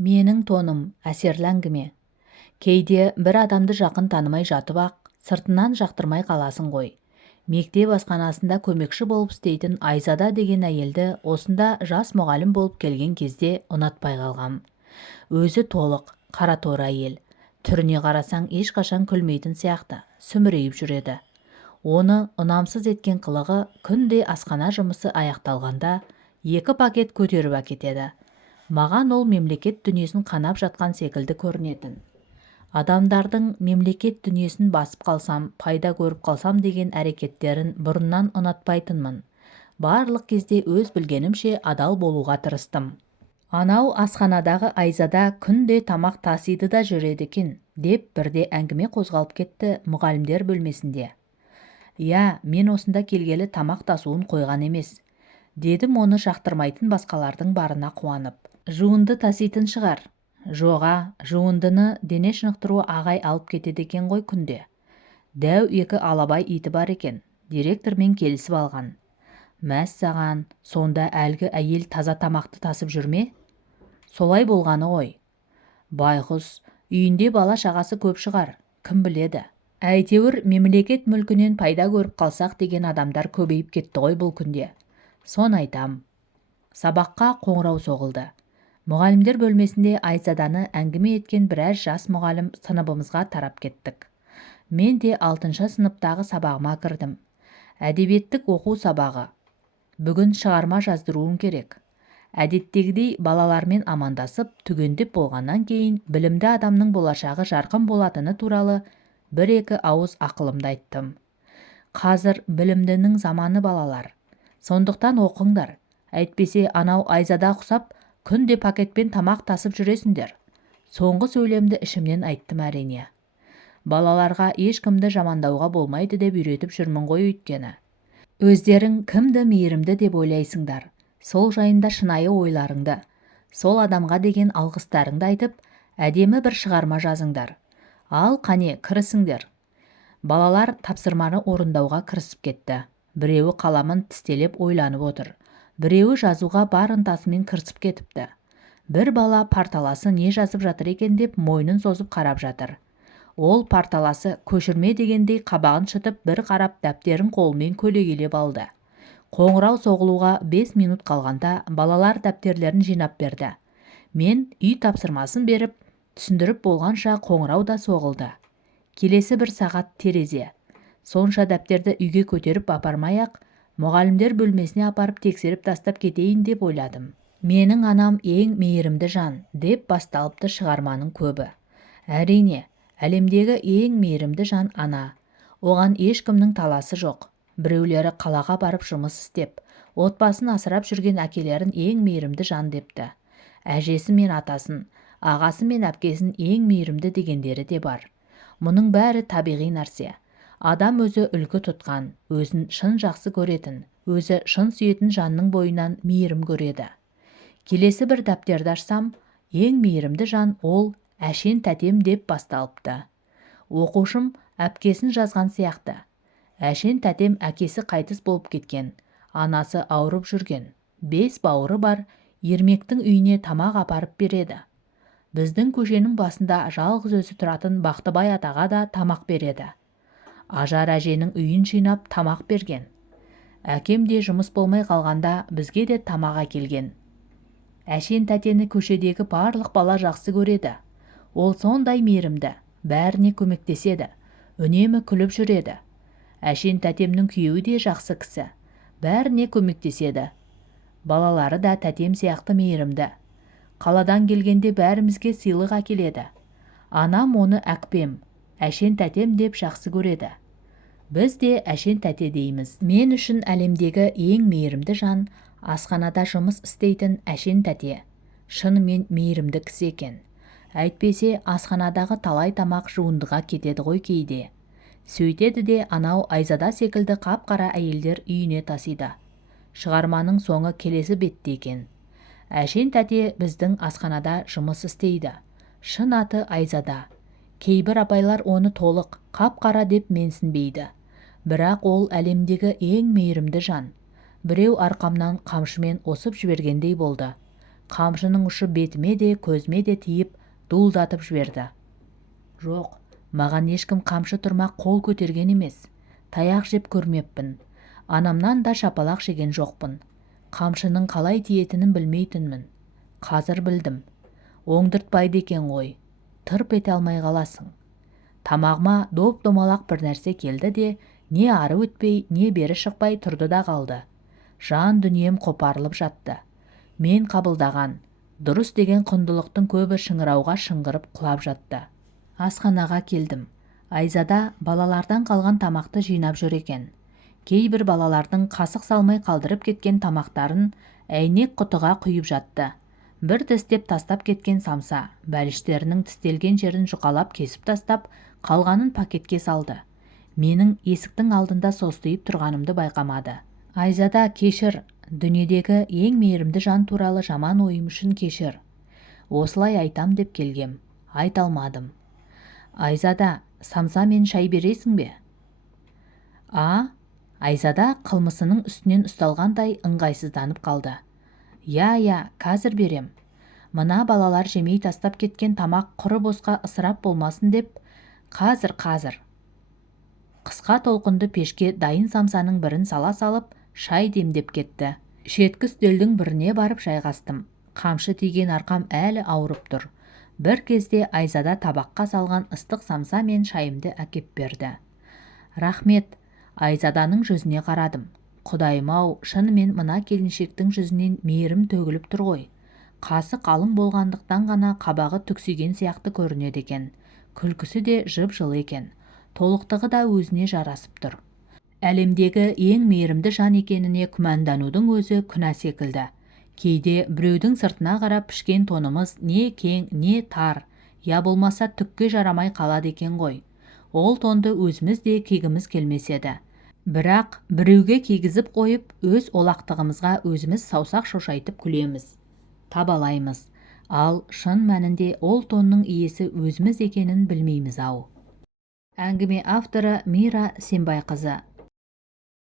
Менің тоным әсерлі әңгіме. Кейде бір адамды жақын танымай жатып-ақ, сыртынан жақтырмай қаласың ғой. Мектеп асханасында көмекші болып істейтін Айзада деген әйелді осында жас мұғалім болып келген кезде ұнатпай қалғам. Өзі толық, қара торы әйел. Түріне қарасаң ешқашан күлмейтін сияқты, сүмірейіп жүреді. Оны ұнамсыз еткен қылығы күнде асхана жұмысы аяқталғанда 2 пакет көтеріп әкетеді. Маған ол мемлекет дүниесін қанап жатқан секілді көрінетін. Адамдардың мемлекет дүниесін басып қалсам, пайда көріп қалсам деген әрекеттерін бұрыннан ұнатпайтынмын. Барлық кезде өз білгенімше адал болуға тырыстым. Анау асханадағы Айзада күнде тамақ тасиды да жүреді екен, деп бірде әңгіме қозғалып кетті мұғалімдер бөлмесінде. Я, мен осында келгелі тамақ тасуын қойған емес, дедім оны жақтырмайтын басқалардың барына қуанып. Жуынды таситын шығар. Жоға, жуындыны дене шынықтыру ағай алып кетеді екен ғой күнде. Дәу 2 алабай иті бар екен, директормен келісіп алған. Мәссаған, сонда әлгі әйел таза тамақты тасып жүрме? Солай болғаны ғой. Байғұс, үйінде бала шағасы көп шығар, кім біледі. Әйтеуір мемлекет мүлкінен пайда көріп қалсақ деген адамдар көбейіп кетті ғой бұл күнде. Сон айтам. Сабаққа қоңырау соғылды. Мұғалімдер бөлмесінде Айзаданы әңгіме еткен біраз жас мұғалім сыныбымызға тарап кеттік. Мен де 6-шы сыныптағы сабағыма кірдім. Әдебиеттік оқу сабағы. Бүгін шығарма жаздыруым керек. Әдеттегідей балалармен амандасып, түгендеп болғаннан кейін білімді адамның болашағы жарқын болатыны туралы 1-2 ауыз ақылымды айттым. Қазір білімдінің заманы балалар. Сондықтан оқыңдар. Әйтпесе анау Айзада ұқсап, күнде пакетпен тамақ тасып жүресіңдер. Соңғы сөйлемді ішімнен айттым әрине. Балаларға ешкімді жамандауға болмайды деп үйретіп жүрмін ғой өйткені. Өздерің кімді мейірімді деп ойлайсыңдар. Сол жайында шынайы ойларыңды, сол адамға деген алғыстарыңды айтып, әдемі бір шығарма жазыңдар. Ал қане, кірісіңдер. Балалар тапсырманы орындауға кірісіп кетті. Біреуі қаламын тістелеп ойланып отыр. Біреуі жазуға бар ынтасымен кірісіп кетіпті. Бір бала парталасы не жазып жатыр екен деп мойнын созып қарап жатыр. Ол парталасы көшірме дегендей қабағын шытып бір қарап дәптерін қолымен көлегейлеп алды. Қоңырау соғылуға 5 минут қалғанда балалар дәптерлерін жинап берді. Мен үй тапсырмасын беріп, түсіндіріп болғанша қоңырау да соғылды. Келесі 1 сағат терезе. Сонша дәптерді үйге көтеріп апармай-ақ, мұғалімдер бөлмесіне апарып тексеріп тастап кетейін деп ойладым. Менің анам ең мейірімді жан деп басталыпты шығарманың көбі. Әрине, әлемдегі ең мейірімді жан ана. Оған ешкімнің таласы жоқ. Біреулері қалаға барып жұмыс істеп, отбасын асырап жүрген әкелерін ең мейірімді жан депті. Әжесі мен атасын, ағасы мен әпкесін ең мейірімді дегендері де бар. Мұның бәрі табиғи нәрсе. Адам өзі үлгі тұтқан, өзін шын жақсы көретін, өзі шын сүйетін жанның бойынан мейірім көреді. Келесі 1 дәптерді ашсам, ең мейірімді жан ол Әшен тәтем деп басталыпты. Оқушым әпкесін жазған сияқты. Әшен тәтем әкесі қайтыс болып кеткен, анасы ауырып жүрген, 5 бауыры бар, ермектің үйіне тамақ апарып береді. Біздің көшенің басында жалғыз өзі тұратын Бақтыбай атаға да тамақ береді. Ажар әженің үйін жинап тамақ берген. Әкем де жұмыс болмай қалғанда бізге де тамақ әкелген. Әшен тәтені көшедегі барлық бала жақсы көреді. Ол сондай мейірімді, бәріне көмектеседі, үнемі күліп жүреді. Әшен тәтемнің күйеуі де жақсы кісі, бәріне көмектеседі. Балалары да тәтем сияқты мейірімді. Қаладан келгенде бәрімізге сыйлық әкеледі. Анам оны әкпем, Әшен тәтем деп жақсы көреді. Біз де Әшен тәте дейміз. Мен үшін әлемдегі ең мейірімді жан асханада жұмыс істейтін Әшен тәте. Шынымен мейірімді кісі екен. Әйтпесе асханадағы талай тамақ жуындыға кетеді ғой кейде. Сөйтеді де анау Айзада секілді қап-қара әйелдер үйіне тасиды. Шығарманың соңы келесі бетте екен. Әшен тәте біздің асханада жұмыс істейді. Шын аты Айзада. Кейбір апайлар оны толық, қап-қара деп менсінбейді. Бірақ ол әлемдегі ең мейірімді жан. Біреу арқамнан қамшымен осып жібергендей болды. Қамшының ұшы бетіме де көзіме де тиіп дуылдатып жіберді. Жоқ, маған ешкім қамшы тұрмақ қол көтерген емес. Таяқ жеп көрмеппін. Анамнан да шапалақ жеген жоқпын. Қамшының қалай тиетінін білмейтінмін. Қазір білдім. Оңдыртпайды екен ғой. Тырп ете алмай қаласың. Тамағыма доп-домалақ бір нәрсе келді де, не ары өтпей, не бері шықпай тұрды да қалды. Жан дүнием қопарылып жатты. Мен қабылдаған, дұрыс деген құндылықтың көбі шыңырауға шыңғырып құлап жатты. Асханаға келдім. Айзада балалардан қалған тамақты жинап жүр екен. Кейбір балалардың қасық салмай қалдырып кеткен тамақтарын әйнек құтыға құйып жатты. Бір тістеп тастап кеткен самса, бәліштерінің тістелген жерін жұқалап кесіп тастап, қалғанын пакетке салды. Менің есіктің алдында состиып тұрғанымды байқамады. Айзада, кешір, дүниедегі ең мейірімді жан туралы жаман ойым үшін кешір. Осылай айтам деп келгем, айта алмадым. Айзада, самса мен шай бересің бе? Айзада қылмысының үстінен ұсталғандай ыңғайсызданып қалды. Я, қазір берем. Мына балалар жемей тастап кеткен тамақ құры босқа ысырап болмасын деп, қазір. Қысқа толқынды пешке дайын самсаның бірін сала салып, шай демдеп кетті. Шеткі үстелдің біріне барып жайғастым. Қамшы тиген арқам әлі ауырып тұр. Бір кезде Айзада табаққа салған ыстық самса мен шайымды әкеп берді. Рахмет. Айзаданың жүзіне қарадым. Құдайым-ау, шынымен мына келіншектің жүзінен мейірім төгіліп тұр ғой. Қасы қалың болғандықтан ғана қабағы түксиген сияқты көрінеді екен. Күлкісі де жып-жылы екен. Толықтығы да өзіне жарасып тұр. Әлемдегі ең мейірімді жан екеніне күмәнданудың өзі күнә секілді. Кейде біреудің сыртына қарап пішкен тонымыз не кең, не тар, я болмаса түкке жарамай қалады екен ғой. Ол тонды өзіміз де кигіміз келмес еді. Бірақ біреуге кигізіп қойып, өз олақтығымызға өзіміз саусақ шошайтып күлеміз, табалаймыз. Ал шын мәнінде ол тонның иесі өзіміз екенін білмейміз ау. Әңгіме авторы Мира Сембайқызы.